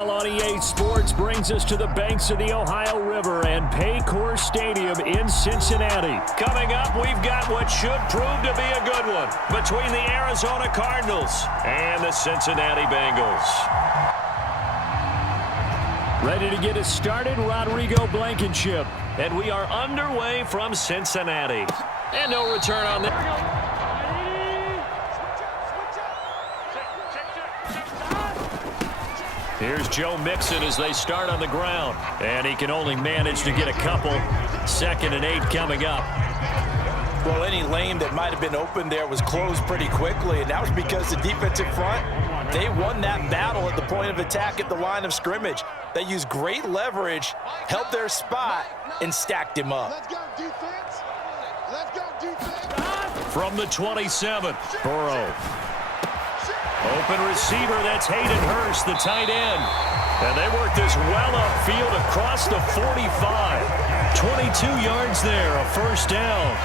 On EA Sports brings us to the banks of the Ohio River and Paycor Stadium in Cincinnati. Coming up, we've got what should prove to be a good one between the Arizona Cardinals and the Cincinnati Bengals. Ready to get us started, Rodrigo Blankenship. And we are underway from Cincinnati. And no return on that. Here's Joe Mixon as they start on the ground. And he can only manage to get a couple. 2nd and 8 coming up. Well, any lane that might have been open there was closed pretty quickly, and that was because the defensive front, they won that battle at the point of attack at the line of scrimmage. They used great leverage, held their spot, and stacked him up. Let's go, defense. Let's go, defense. From the 27, Burrow. Open receiver, that's Hayden Hurst, the tight end. And they work this well upfield across the 45. 22 yards there, a first down.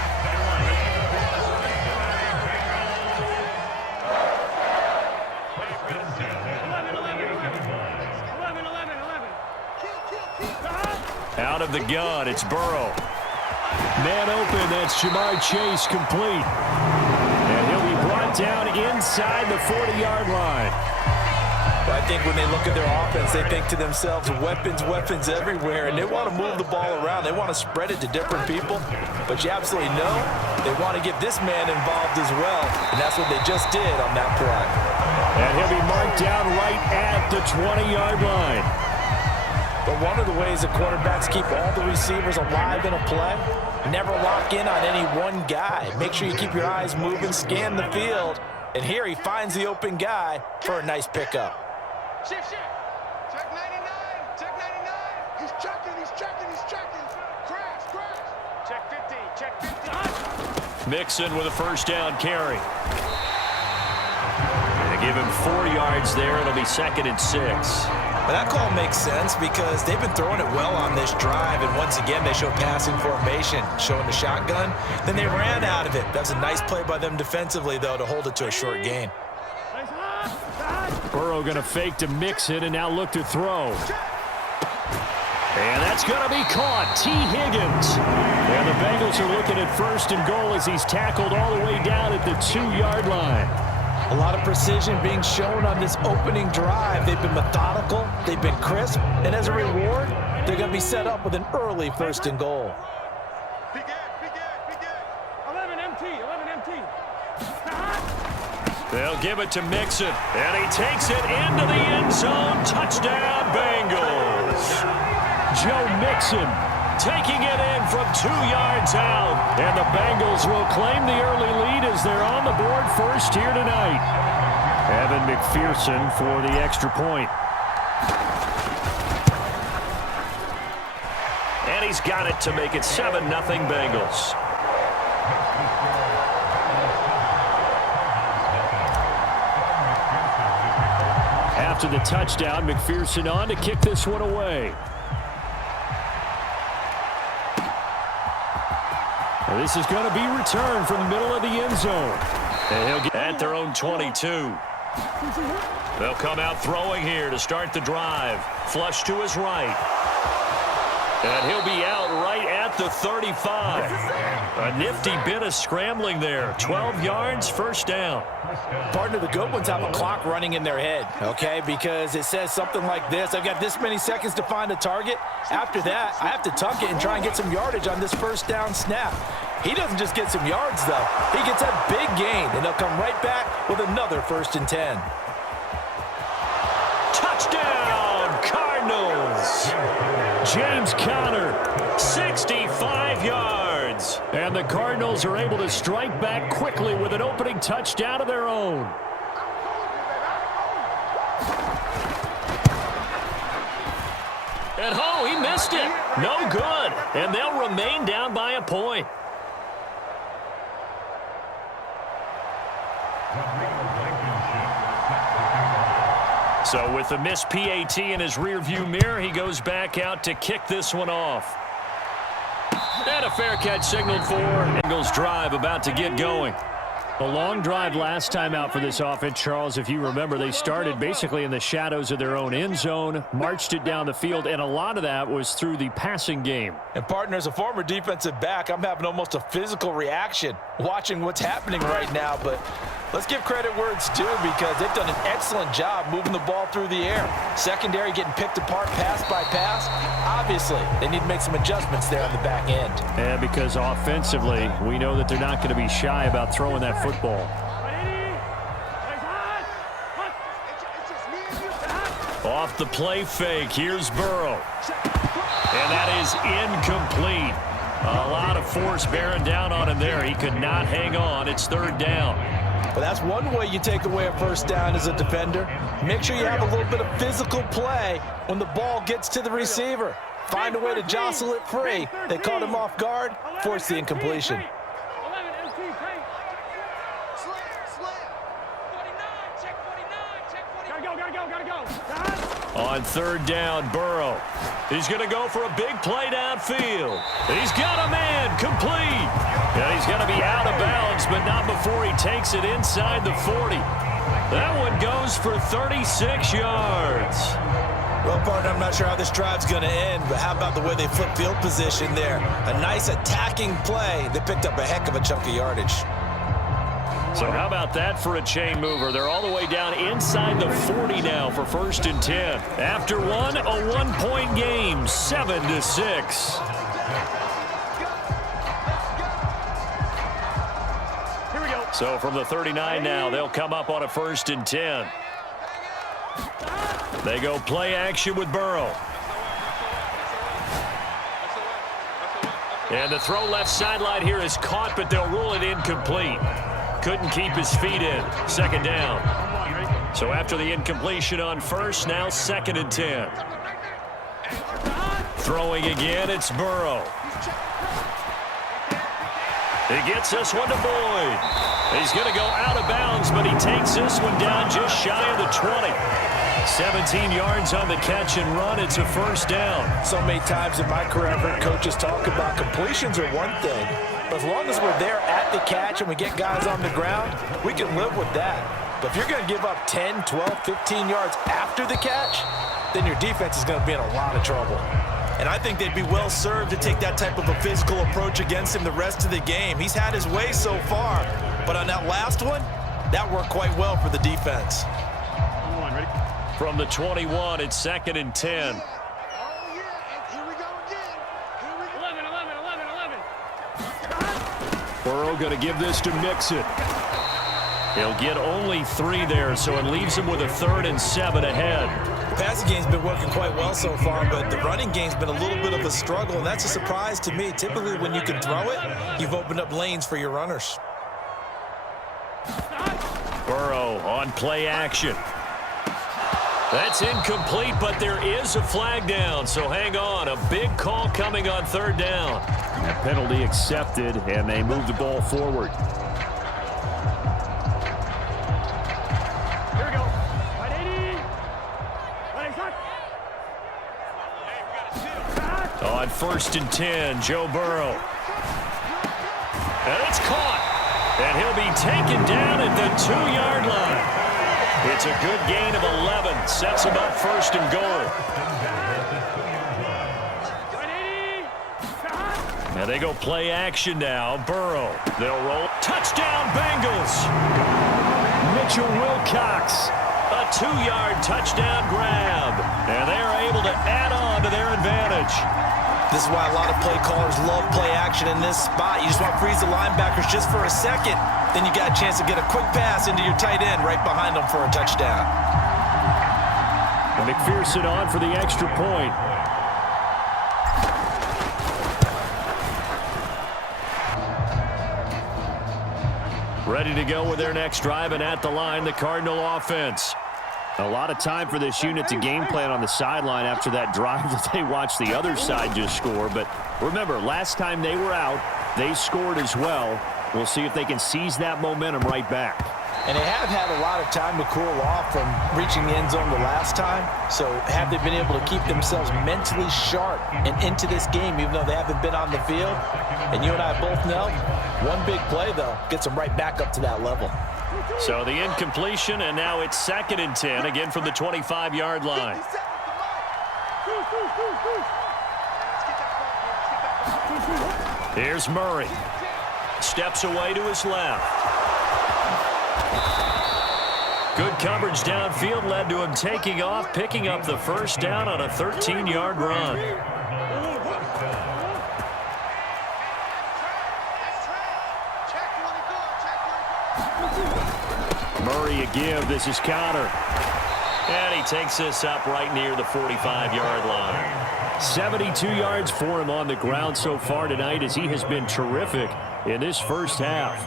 Out of the gun, it's Burrow. Man open, that's Jamar Chase complete. And he'll be brought down inside the 40-yard line. I think when they look at their offense, they think to themselves, weapons, weapons everywhere, and they want to move the ball around. They want to spread it to different people. But you absolutely know they want to get this man involved as well, and that's what they just did on that play. And he'll be marked down right at the 20-yard line. But one of the ways the quarterbacks keep all the receivers alive in a play, never lock in on any one guy. Make sure you keep your eyes moving, scan the field. And here he finds the open guy for a nice pickup. Shift. Check 99. Check 99. He's checking. Crash. Check 50. Mixon with a first down carry. They give him 4 yards there. It'll be 2nd and 6. But that call makes sense because they've been throwing it well on this drive, and once again they show passing formation, showing the shotgun. Then they ran out of it. That was a nice play by them defensively, though, to hold it to a short gain. Burrow going to fake to Mixon and now look to throw. And that's going to be caught. T. Higgins. And the Bengals are looking at 1st and goal as he's tackled all the way down at the 2-yard line. A lot of precision being shown on this opening drive. They've been methodical, they've been crisp, and as a reward, they're going to be set up with an early 1st and goal. Be good. 11 MT. They'll give it to Mixon, and he takes it into the end zone. Touchdown, Bengals. Joe Mixon taking it in from 2 yards out. And the Bengals will claim the early lead as they're on the board first here tonight. Evan McPherson for the extra point. And he's got it to make it 7-0 Bengals. After the touchdown, McPherson on to kick this one away. This is going to be returned from the middle of the end zone. And he'll get at their own 22. They'll come out throwing here to start the drive. Flush to his right. And he'll be out right at the 35. A nifty bit of scrambling there. 12 yards, first down. Partner, the good ones have a clock running in their head, okay? Because it says something like this. I've got this many seconds to find a target. After that, I have to tuck it and try and get some yardage on this first down snap. He doesn't just get some yards, though. He gets that big gain, and they'll come right back with another 1st and 10. Touchdown, Cardinals! James Conner, 65 yards. And the Cardinals are able to strike back quickly with an opening touchdown of their own. And he missed it. No good. And they'll remain down by a point. So with the missed PAT in his rearview mirror, he goes back out to kick this one off. And a fair catch signaled for. Bengals drive about to get going. A long drive last time out for this offense, Charles. If you remember, they started basically in the shadows of their own end zone, marched it down the field, and a lot of that was through the passing game. And, partner, as a former defensive back, I'm having almost a physical reaction watching what's happening right now. But let's give credit where it's due because they've done an excellent job moving the ball through the air. Secondary getting picked apart pass by pass. Obviously, they need to make some adjustments there on the back end. And because offensively, we know that they're not going to be shy about throwing that football. Off the play fake, here's Burrow. And that is incomplete. A lot of force bearing down on him there. He could not hang on. It's third down. But that's one way you take away a first down as a defender. Make sure you have a little bit of physical play when the ball gets to the receiver. Find a way to jostle it free. They caught him off guard, forced the incompletion. On third down, Burrow. He's going to go for a big play downfield. He's got a man complete. And he's going to be out of bounds, but not before he takes it inside the 40. That one goes for 36 yards. Well, partner, I'm not sure how this drive's going to end, but how about the way they flip field position there? A nice attacking play. They picked up a heck of a chunk of yardage. So how about that for a chain mover? They're all the way down inside the 40 now for first and 10. After one, a one-point game, 7-6. Here we go. So from the 39 now, they'll come up on a first and 10. They go play action with Burrow. And the throw left sideline here is caught, but they'll rule it incomplete. Couldn't keep his feet in. Second down. So after the incompletion on first, now second and 10. Throwing again, it's Burrow. He gets this one to Boyd. He's going to go out of bounds, but he takes this one down just shy of the 20. 17 yards on the catch and run. It's a first down. So many times in my career, I've heard coaches talk about completions are one thing, but as long as we're there at the catch and we get guys on the ground, we can live with that. But if you're going to give up 10, 12, 15 yards after the catch, then your defense is going to be in a lot of trouble. And I think they'd be well served to take that type of a physical approach against him the rest of the game. He's had his way so far, but on that last one, that worked quite well for the defense. From the 21, it's second and 10. Oh, yeah, and here we go again. Here we go. 11. Burrow going to give this to Mixon. He'll get only 3 there, so it leaves him with a 3rd and 7 ahead. The passing game's been working quite well so far, but the running game's been a little bit of a struggle, and that's a surprise to me. Typically, when you can throw it, you've opened up lanes for your runners. Burrow on play action. That's incomplete, but there is a flag down, so hang on. A big call coming on third down. A penalty accepted, and they move the ball forward. Here we go. 180. On first and 10, Joe Burrow. And it's caught. And he'll be taken down at the 2-yard line. It's a good gain of 11. Sets him up first and goal. And they go play action now. Burrow. They'll roll. Touchdown, Bengals. Mitchell Wilcox. A 2-yard touchdown grab. And they are able to add on to their advantage. This is why a lot of play callers love play action in this spot. You just want to freeze the linebackers just for a second. Then you got a chance to get a quick pass into your tight end right behind them for a touchdown. And McPherson on for the extra point. Ready to go with their next drive, and at the line, the Cardinal offense. A lot of time for this unit to game plan on the sideline after that drive that they watched the other side just score. But remember, last time they were out, they scored as well. We'll see if they can seize that momentum right back. And they have had a lot of time to cool off from reaching the end zone the last time. So have they been able to keep themselves mentally sharp and into this game, even though they haven't been on the field? And you and I both know One big play, though, gets them right back up to that level. So the incompletion, and now it's 2nd and 10, again from the 25-yard line. Here's Murray. Steps away to his left. Good coverage downfield led to him taking off, picking up the first down on a 13-yard run. Murray a give. This is Connor. And he takes this up right near the 45-yard line. 72 yards for him on the ground so far tonight as he has been terrific in this first half.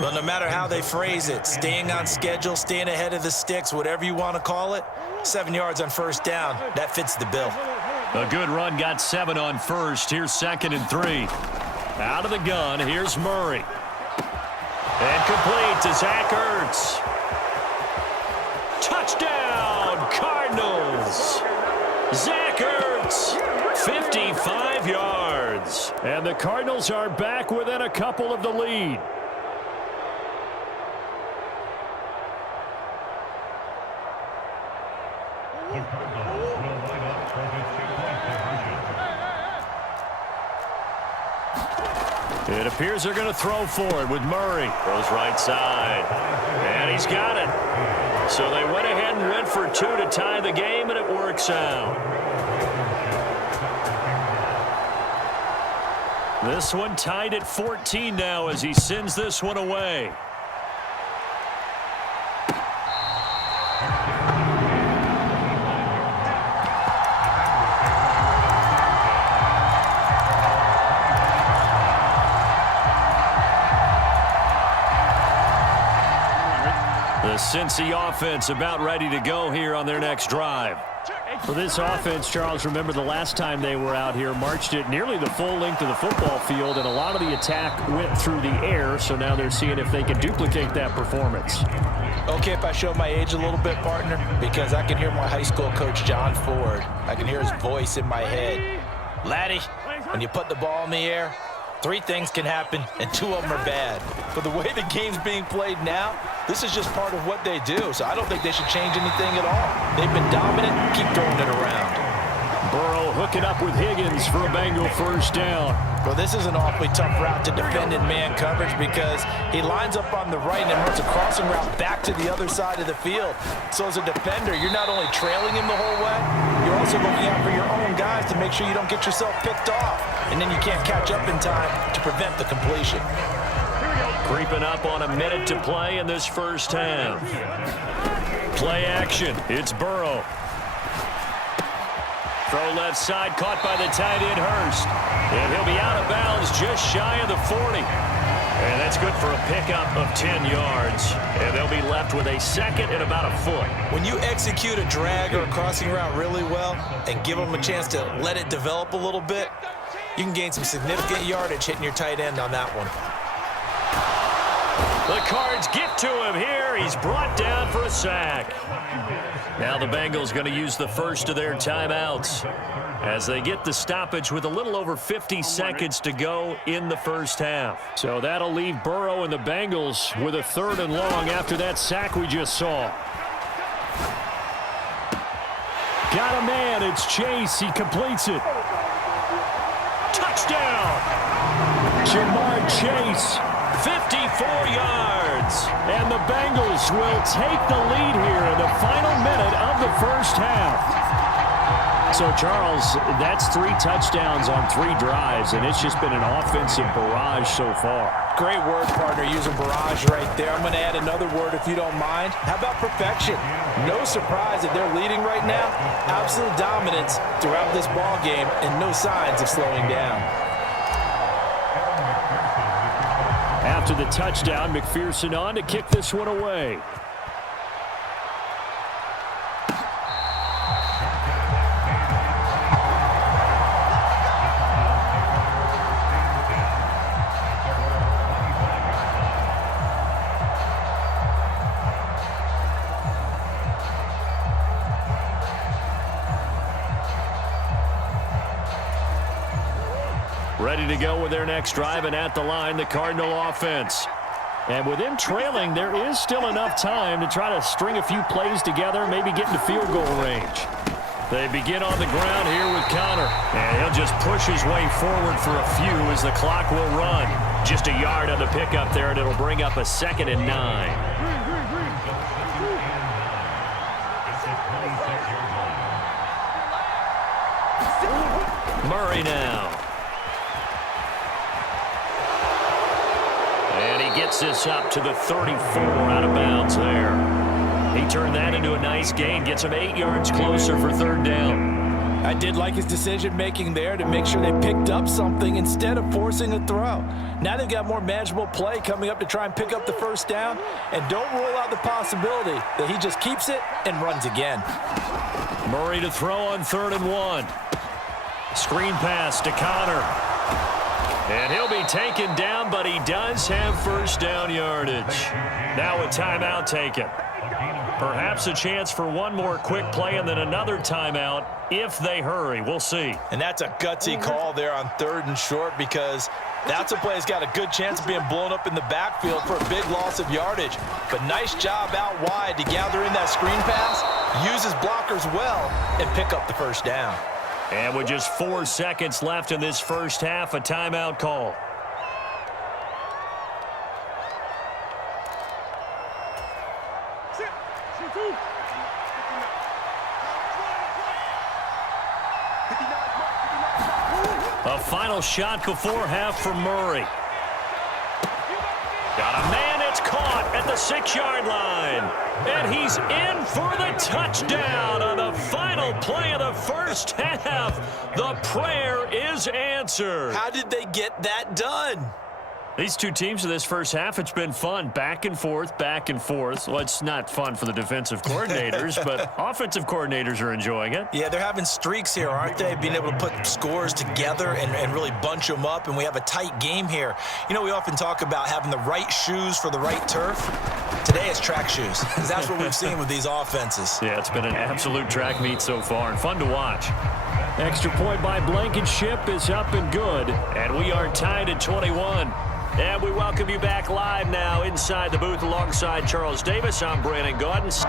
Well, no matter how they phrase it, staying on schedule, staying ahead of the sticks, whatever you want to call it, 7 yards on first down, that fits the bill. A good run, got 7 on first. Here's 2nd and 3. Out of the gun, here's Murray. And complete to Zach Ertz. Touchdown, Cardinals. Zach Ertz, 55 yards. And the Cardinals are back within a couple of the lead. It appears they're going to throw for it with Murray. Goes right side. And he's got it. So they went ahead and went for 2 to tie the game, and it works out. This one tied at 14 now as he sends this one away. The Cincy offense about ready to go here on their next drive. For this offense, Charles, remember the last time they were out here, marched it nearly the full length of the football field, and a lot of the attack went through the air, so now they're seeing if they can duplicate that performance. Okay, if I show my age a little bit, partner, because I can hear my high school coach, John Ford. I can hear his voice in my head. Laddie, when you put the ball in the air, 3 things can happen, and 2 of them are bad. But the way the game's being played now, this is just part of what they do, so I don't think they should change anything at all. They've been dominant. Keep throwing it around. Burrow hooking up with Higgins for a Bengal first down. Well, this is an awfully tough route to defend in man coverage because he lines up on the right and then runs a crossing route back to the other side of the field. So as a defender, you're not only trailing him the whole way, you're also looking out for your own guys to make sure you don't get yourself picked off. And then you can't catch up in time to prevent the completion. Creeping up on a minute to play in this first half. Play action. It's Burrow. Throw left side, caught by the tight end, Hurst. And he'll be out of bounds just shy of the 40. And that's good for a pickup of 10 yards. And they'll be left with a 2nd and about a foot. When you execute a drag or a crossing route really well and give them a chance to let it develop a little bit, you can gain some significant yardage hitting your tight end on that one. The Cards get to him here. He's brought down for a sack. Now the Bengals going to use the first of their timeouts as they get the stoppage with a little over 50 seconds to go in the first half. So that'll leave Burrow and the Bengals with a 3rd and long after that sack we just saw. Got a man. It's Chase. He completes it. Touchdown. Jamar Chase. 54 yards. And the Bengals will take the lead here in the final minute of the first half. So, Charles, that's 3 touchdowns on 3 drives, and it's just been an offensive barrage so far. Great word, partner, using barrage right there. I'm going to add another word if you don't mind. How about perfection? No surprise that they're leading right now. Absolute dominance throughout this ball game and no signs of slowing down. After the touchdown, McPherson on to kick this one away. Ready to go with their next drive, and at the line, the Cardinal offense. And with them trailing, there is still enough time to try to string a few plays together, maybe get into field goal range. They begin on the ground here with Connor. And he'll just push his way forward for a few as the clock will run. Just a yard on the pickup there, and it'll bring up a 2nd and 9. Murray now. And he gets this up to the 34 out of bounds there. He turned that into a nice gain, gets him 8 yards closer for 3rd down. I did like his decision-making there to make sure they picked up something instead of forcing a throw. Now they've got more manageable play coming up to try and pick up the 1st down, and don't rule out the possibility that he just keeps it and runs again. Murray to throw on 3rd and 1. Screen pass to Connor. And he'll be taken down, but he does have 1st down yardage. Now a timeout taken. Perhaps a chance for one more quick play and then another timeout if they hurry. We'll see. And that's a gutsy call there on 3rd and short, because that's a play that's got a good chance of being blown up in the backfield for a big loss of yardage. But nice job out wide to gather in that screen pass, use his blockers well, and pick up the 1st down. And with just 4 seconds left in this first half, a timeout call. A final shot before half for Murray. Got a man, it's caught at the 6-yard line. And he's in for the touchdown on the final play of the first half. The prayer is answered. How did they get that done? These two teams in this first half, it's been fun. Back and forth, back and forth. Well, it's not fun for the defensive coordinators, but offensive coordinators are enjoying it. Yeah, they're having streaks here, aren't they? Being able to put scores together and really bunch them up, and we have a tight game here. You know, we often talk about having the right shoes for the right turf. Today it's track shoes, because that's what we've seen with these offenses. Yeah, it's been an absolute track meet so far, and fun to watch. Extra point by Blankenship is up and good, and we are tied at 21. And we welcome you back live now inside the booth alongside Charles Davis. I'm Brandon Gaudens.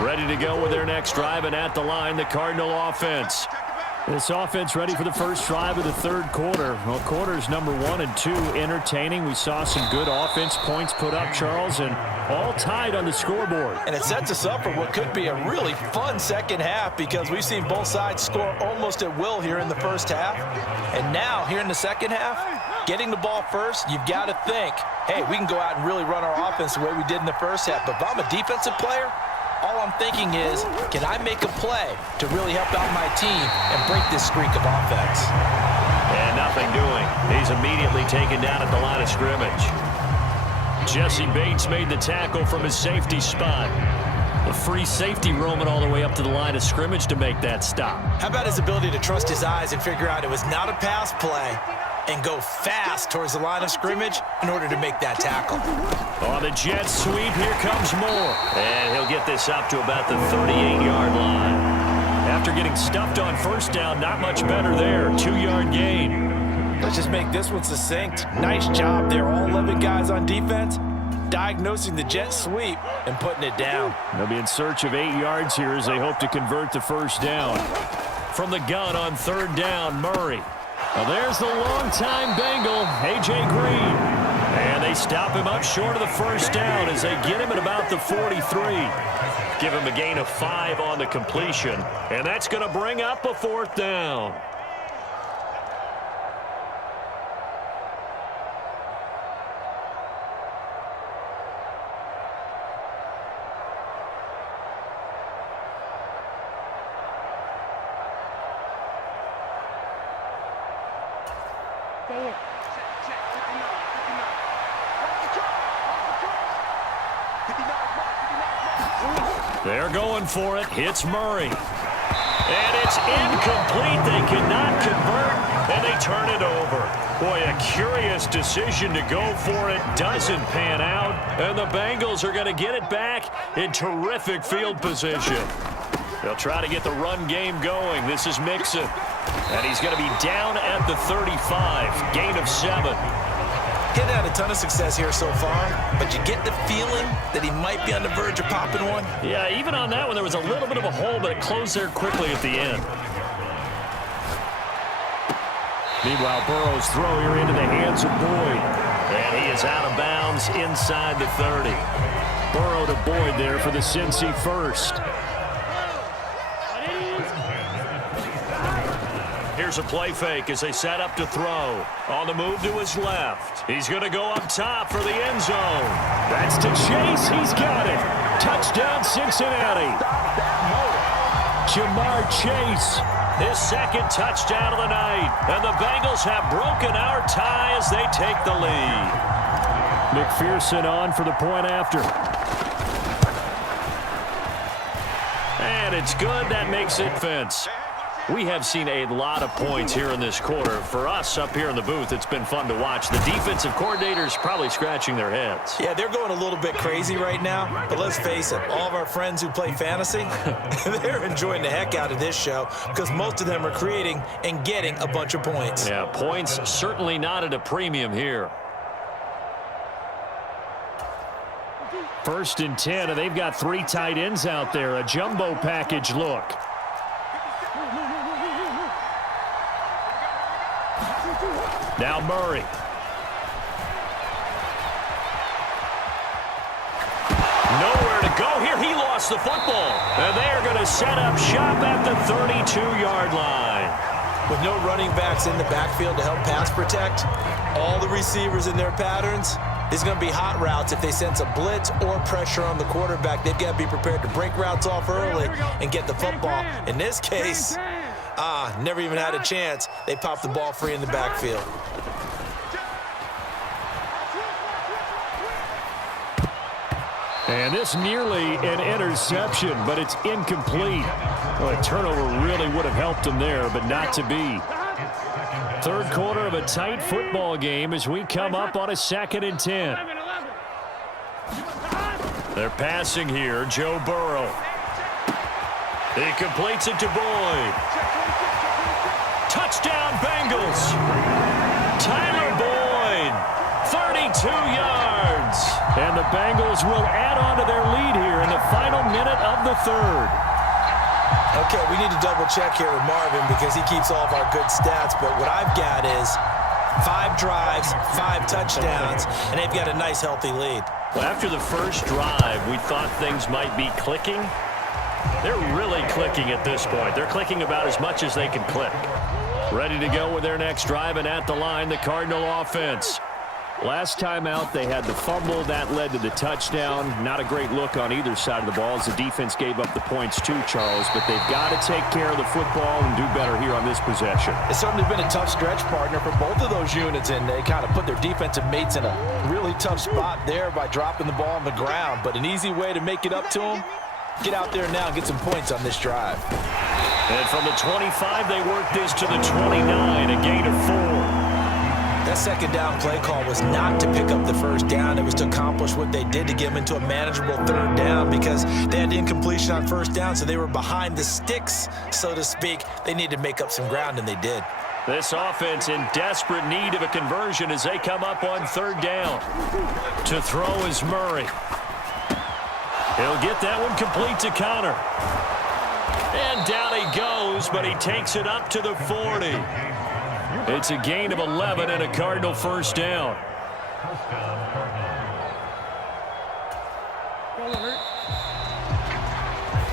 Ready to go with their next drive, and at the line, the Cardinal offense. This offense ready for the first drive of the 3rd quarter. Well, quarters number 1 and 2 entertaining. We saw some good offense points put up, Charles, and all tied on the scoreboard. And it sets us up for what could be a really fun second half, because we've seen both sides score almost at will here in the first half. And now, here in the second half, getting the ball first, you've got to think, hey, we can go out and really run our offense the way we did in the first half. But if I'm a defensive player, all I'm thinking is, can I make a play to really help out my team and break this streak of offense? And nothing doing. He's immediately taken down at the line of scrimmage. Jesse Bates made the tackle from his safety spot. A free safety roaming all the way up to the line of scrimmage to make that stop. How about his ability to trust his eyes and figure out it was not a pass play and go fast towards the line of scrimmage in order to make that tackle? On the jet sweep, here comes Moore. And he'll get this up to about the 38-yard line. After getting stuffed on 1st down, not much better there. 2-yard gain. Let's just make this one succinct. Nice job there, all 11 guys on defense, diagnosing the jet sweep and putting it down. They'll be in search of 8 yards here as they hope to convert the 1st down. From the gun on 3rd down, Murray. Well, there's the longtime Bengal, A.J. Green. And they stop him up short of the 1st down as they get him at about the 43. Give him a gain of 5 on the completion. And that's going to bring up a 4th down. They're going for it. Hits Murray. And it's incomplete. They cannot convert, and they turn it over. Boy, a curious decision to go for it. Doesn't pan out, and the Bengals are going to get it back in terrific field position. They'll try to get the run game going. This is Mixon. And he's going to be down at the 35. Gain of 7. He's had a ton of success here so far, but you get the feeling that he might be on the verge of popping one. Yeah, even on that one, there was a little bit of a hole, but it closed there quickly at the end. Meanwhile, Burrow's throw here into the hands of Boyd. And he is out of bounds inside the 30. Burrow to Boyd there for the Cincy first. Here's a play fake as they set up to throw. On the move to his left. He's going to go up top for the end zone. That's to Chase. He's got it. Touchdown, Cincinnati. Jamar Chase. His second touchdown of the night. And the Bengals have broken our tie as they take the lead. McPherson on for the point after. And it's good. That makes it fence. We have seen a lot of points here in this quarter. For us up here in the booth, it's been fun to watch. The defensive coordinators probably scratching their heads. Yeah, they're going a little bit crazy right now. But let's face it, all of our friends who play fantasy, they're enjoying the heck out of this show because most of them are creating and getting a bunch of points. Yeah, points certainly not at a premium here. 1st and 10, and they've got 3 tight ends out there. A jumbo package look. Now Murray. Nowhere to go here. He lost the football. And they are going to set up shop at the 32-yard line. With no running backs in the backfield to help pass protect, all the receivers in their patterns, there's going to be hot routes. If they sense a blitz or pressure on the quarterback, they've got to be prepared to break routes off early and get the football. In this case, never even had a chance. They popped the ball free in the backfield. And this nearly an interception, but it's incomplete. Well, a turnover really would have helped him there, but not to be. 3rd quarter of a tight football game as we come up on a 2nd and 10. They're passing here. Joe Burrow. He completes it to Boyd. Touchdown, Bengals. Tyler Boyd, 32 yards. And the Bengals will add on to their lead here in the final minute of the 3rd. Okay, we need to double check here with Marvin because he keeps all of our good stats, but what I've got is 5 drives, 5 touchdowns, and they've got a nice, healthy lead. Well, after the first drive, we thought things might be clicking. They're really clicking at this point. They're clicking about as much as they can click. Ready to go with their next drive, and at the line, the Cardinal offense. Last time out, they had the fumble. That led to the touchdown. Not a great look on either side of the ball as the defense gave up the points too, Charles. But they've got to take care of the football and do better here on this possession. It's certainly been a tough stretch, partner, for both of those units, and they kind of put their defensive mates in a really tough spot there by dropping the ball on the ground. But an easy way to make it up to them, get out there now and get some points on this drive. And from the 25, they work this to the 29, a gain of 4. That second down play call was not to pick up the first down. It was to accomplish what they did to get them into a manageable 3rd down because they had incompletion on 1st down, so they were behind the sticks, so to speak. They needed to make up some ground, and they did. This offense in desperate need of a conversion as they come up on 3rd down. To throw is Murray. He'll get that one complete to Connor. And down he goes, but he takes it up to the 40. It's a gain of 11 and a Cardinal 1st down.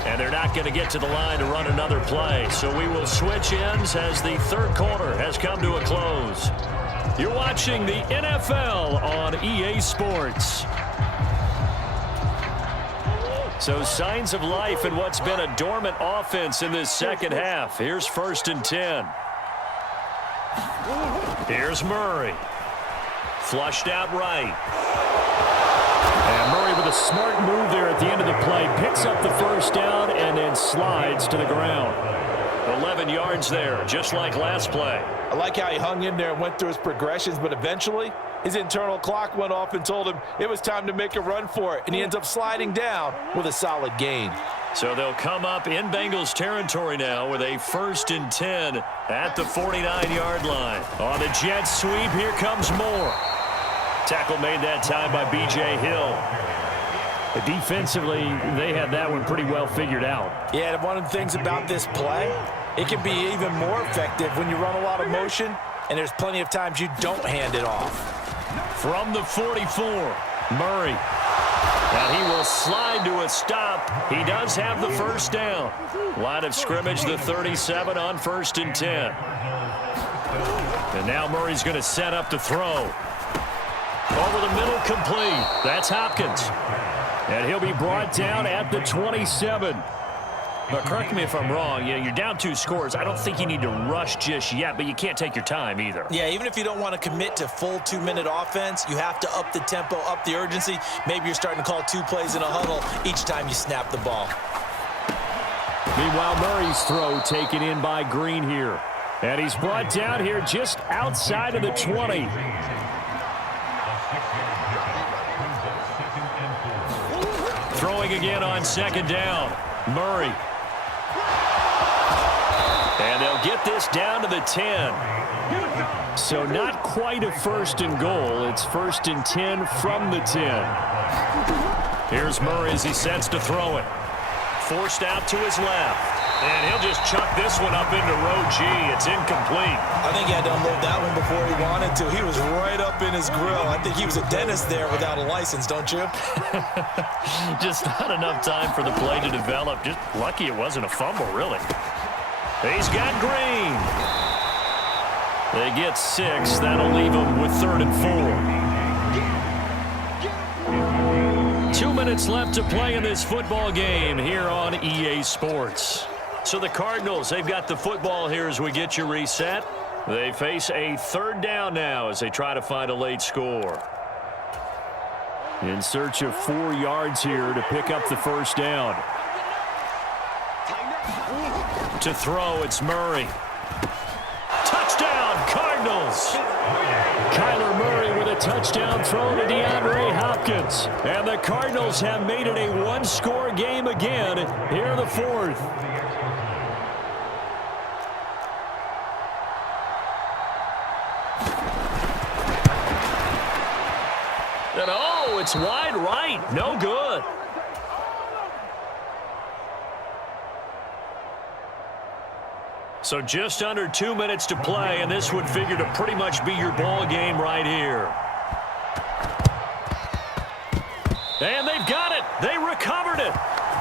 And they're not going to get to the line to run another play. So we will switch ends as the 3rd quarter has come to a close. You're watching the NFL on EA Sports. So signs of life in what's been a dormant offense in this 2nd half. Here's 1st and 10. Here's Murray. Flushed out right. And Murray with a smart move there at the end of the play. Picks up the 1st down and then slides to the ground. 11 yards there, just like last play. I like how he hung in there and went through his progressions, but eventually his internal clock went off and told him it was time to make a run for it, and he ends up sliding down with a solid gain. So they'll come up in Bengals territory now with a 1st and 10 at the 49-yard line. On the jet sweep, here comes Moore. Tackle made that time by B.J. Hill. Defensively, they had that one pretty well figured out. Yeah, and one of the things about this play, it can be even more effective when you run a lot of motion, and there's plenty of times you don't hand it off. From the 44, Murray. And he will slide to a stop. He does have the first down. Line of scrimmage, the 37 on 1st and 10. And now Murray's going to set up to throw. Over the middle, complete. That's Hopkins. And he'll be brought down at the 27. But correct me if I'm wrong. You're down 2 scores. I don't think you need to rush just yet, but you can't take your time either. Yeah, even if you don't want to commit to full 2-minute offense, you have to up the tempo, up the urgency. Maybe you're starting to call 2 plays in a huddle each time you snap the ball. Meanwhile, Murray's throw taken in by Green here. And he's brought down here just outside of the 20. Throwing again on 2nd down. Murray. And they'll get this down to the 10. So not quite a 1st and goal. It's 1st and 10 from the 10. Here's Murray as he sets to throw it. Forced out to his left. And he'll just chuck this one up into row G. It's incomplete. I think he had to unload that one before he wanted to. He was right up in his grill. I think he was a dentist there without a license, don't you? Just not enough time for the play to develop. Just lucky it wasn't a fumble, really. He's got Green. They get 6. That'll leave them with 3rd and 4. 2 minutes left to play in this football game here on EA Sports. So the Cardinals, they've got the football here as we get you reset. They face a 3rd down now as they try to find a late score. In search of 4 yards here to pick up the 1st down. To throw, it's Murray. Touchdown, Cardinals! Kyler Murray with a touchdown throw to DeAndre Hopkins. And the Cardinals have made it a 1-score game again here in the 4th. And oh, it's wide right. No good. So just under 2 minutes to play, and this would figure to pretty much be your ball game right here. And they've got it. They recovered it.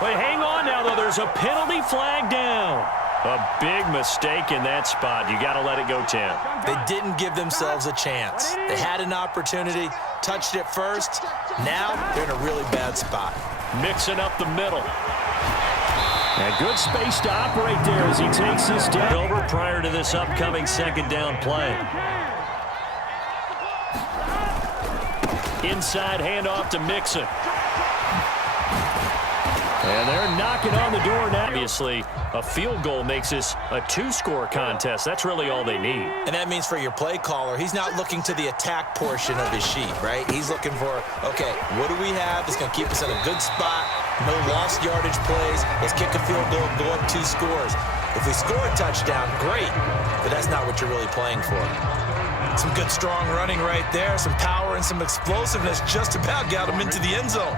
Wait, hang on now, though. There's a penalty flag down. A big mistake in that spot. You got to let it go 10. They didn't give themselves a chance. They had an opportunity, touched it first. Now they're in a really bad spot. Mixing up the middle. And good space to operate there as he takes this down. Over prior to this upcoming 2nd down play. Inside handoff to Mixon. And they're knocking on the door now. Obviously, a field goal makes this a 2-score contest. That's really all they need. And that means for your play caller, he's not looking to the attack portion of his sheet, right? He's looking for, okay, what do we have that's going to keep us in a good spot? No lost yardage plays. Let's kick a field goal and go up 2 scores. If we score a touchdown, great. But that's not what you're really playing for. Some good, strong running right there. Some power and some explosiveness just about got him into the end zone.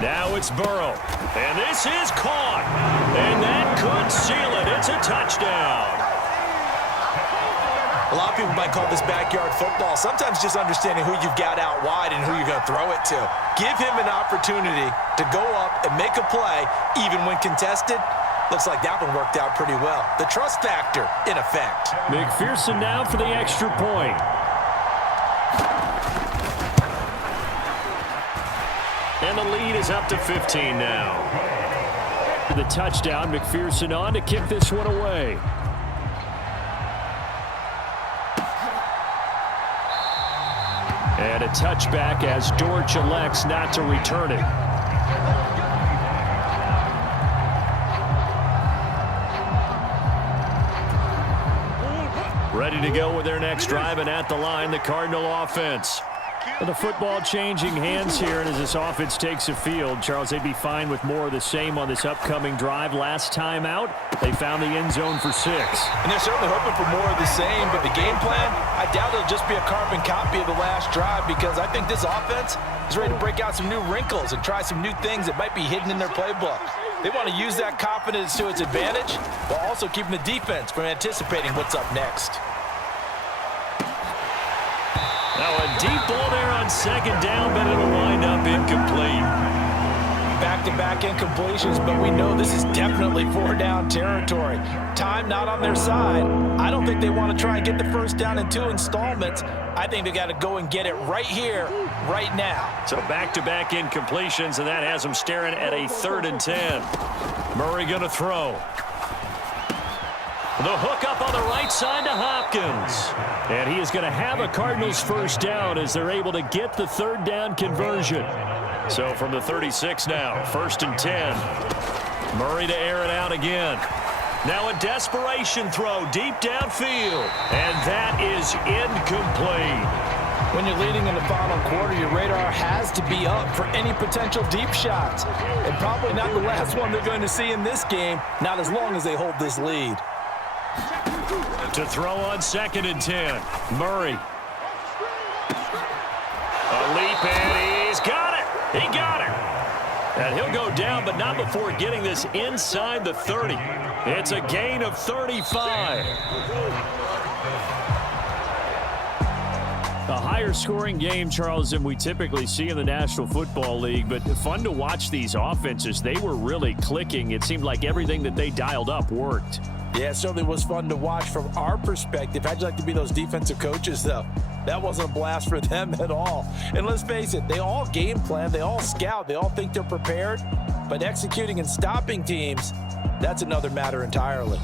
Now it's Burrow. And this is caught. And that could seal it. It's a touchdown. A lot of people might call this backyard football. Sometimes just understanding who you've got out wide and who you're going to throw it to. Give him an opportunity to go up and make a play, even when contested. Looks like that one worked out pretty well. The trust factor in effect. McPherson now for the extra point. And the lead is up to 15 now. The touchdown, McPherson on to kick this one away. And a touchback as Dortch elects not to return it. Ready to go with their next drive, and at the line, the Cardinal offense. The football changing hands here, and as this offense takes the field, Charles, they'd be fine with more of the same on this upcoming drive. Last time out, they found the end zone for 6. And they're certainly hoping for more of the same, but the game plan, I doubt it'll just be a carbon copy of the last drive, because I think this offense is ready to break out some new wrinkles and try some new things that might be hidden in their playbook. They want to use that confidence to its advantage while also keeping the defense from anticipating what's up next. Now a deep ball there on second down, but it'll wind up incomplete. Back-to-back incompletions, but we know this is definitely 4-down territory. Time not on their side. I don't think they want to try and get the first down in 2 installments. I think they got to go and get it right here, right now. So back-to-back incompletions, and that has them staring at a 3rd and 10. Murray going to throw. The hook up on the right side to Hopkins. And he is going to have a Cardinals first down as they're able to get the 3rd down conversion. So from the 36 now, 1st and 10. Murray to air it out again. Now a desperation throw deep downfield. And that is incomplete. When you're leading in the final quarter, your radar has to be up for any potential deep shots. And probably not the last one they're going to see in this game, not as long as they hold this lead. To throw on 2nd and 10. Murray. A leap, and he's got it. He got it. And he'll go down, but not before getting this inside the 30. It's a gain of 35. A higher scoring game, Charles, than we typically see in the National Football League, but fun to watch these offenses. They were really clicking. It seemed like everything that they dialed up worked. Yeah, it certainly was fun to watch from our perspective. How'd you like to be those defensive coaches, though? That wasn't a blast for them at all. And let's face it, they all game plan, they all scout, they all think they're prepared. But executing and stopping teams, that's another matter entirely.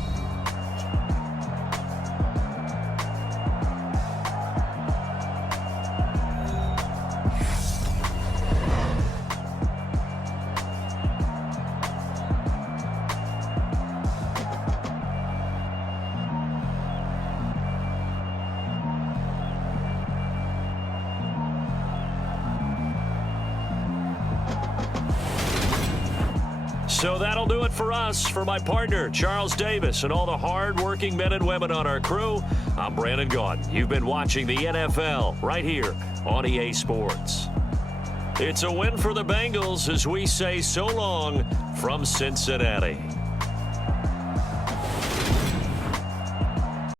So that'll do it for us. For my partner, Charles Davis, and all the hard-working men and women on our crew, I'm Brandon Gaudin. You've been watching the NFL right here on EA Sports. It's a win for the Bengals as we say so long from Cincinnati.